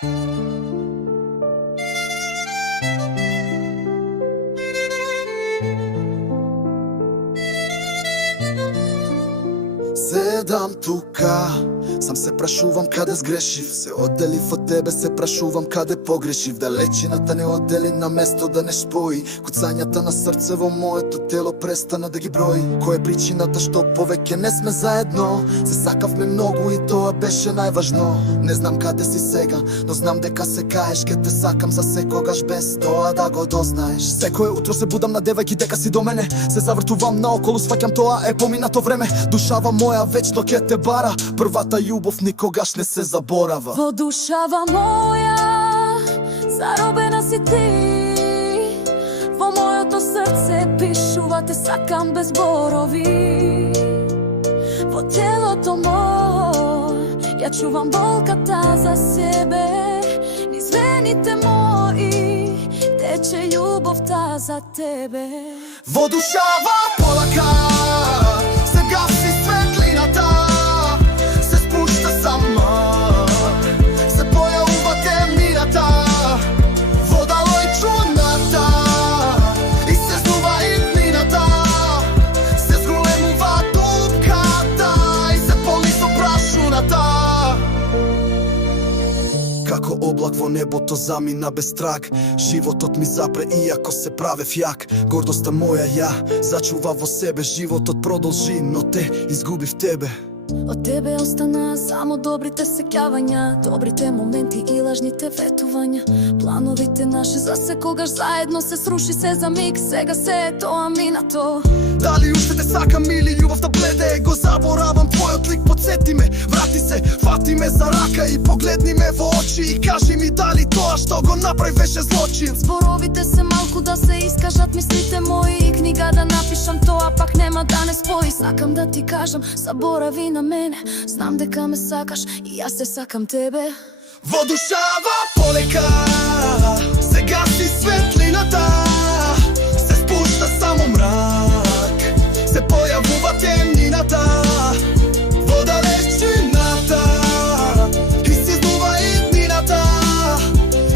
Седам тука, сам се прашувам каде сгрешив. Се одделив од тебе, се прашувам каде погрешив. Далечината не оддели на место да не спои. Куцањата на срце во моето тело престана да ги брои. Кој е причината што повеќе не сме заедно? Се сакавме многу и тоа беше најважно. Не знам каде си сега, но знам дека се каеш. Ке те сакам за секогаш без тоа да го дознаеш. Секое утро се будам надевајќи дека си до мене. Се завртувам наоколу, сваќам тоа е поминато време. Душава моја вечно ке те бара. Првата љубов никогаш не се заборава. Во душава моја заробена си ти. Во моето срце пишува те сакам без зборови. Во телото мој ја чувам болката за себе. Низ вените мои тече љубовта за тебе. Во душава полака се гаси светлината, се спушта сама, се појавува темнината. Водало и чудната и се знува иднината, се зголемува дупката и се полни со прашуната. Како облак во небото замина без траг. Животот ми запре иако се правев јак. Гордоста моја ја зачува во себе. Животот продолжи, но те изгубив тебе. Од тебе остана само добрите сеќавања, добрите моменти и лажните ветувања. Плановите наши за секогаш заедно се сруши се за миг, сега се е тоа минато. Дали уште те сакам или љубовта бледе? Го заборавам твојот лик, подсети ме. Врати се, фати ме за рака и погледни ме во очи и кажи ми дали тоа што го направи беше злочин. Зборовите се малку да се искажат мислите мои и книга да напишам, тоа пак нема да не спои. Сакам да ти кажам, заборави на мене, знам дека ме сакаш и јас се сакам тебе. Во душава полека се гаси светлината, се спушта само мрак, се појавува темнината. Во далечината и се изнува иднината,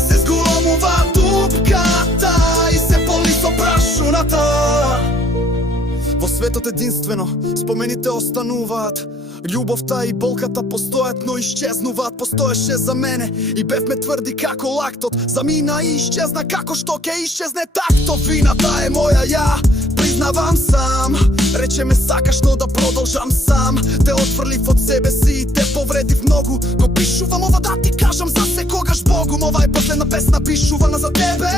се зголемува дупката и се полни со прашуната. Во светот единствено спомените остануваат. Љубовта и болката постојат, но исчезнуваат. Постоеше за мене и бевме тврди како лактот. Замина и исчезна како што ке исчезне тактот. Вината е моја, ја признавам сам. Рече ме сакаш, но да продолжам сам. Те отфрлив од себе си и те повредив многу. Го пишувам ова да ти кажам за секогаш Богу. Ова е последна песна пишувана за тебе.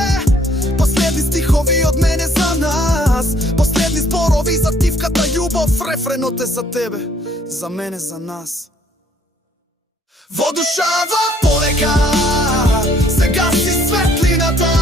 Последни стихови од мене за нас. Последни зборови за тивката љубов. Рефренот е за тебе, за мене, за нас. Во душава полека се гаси светлината,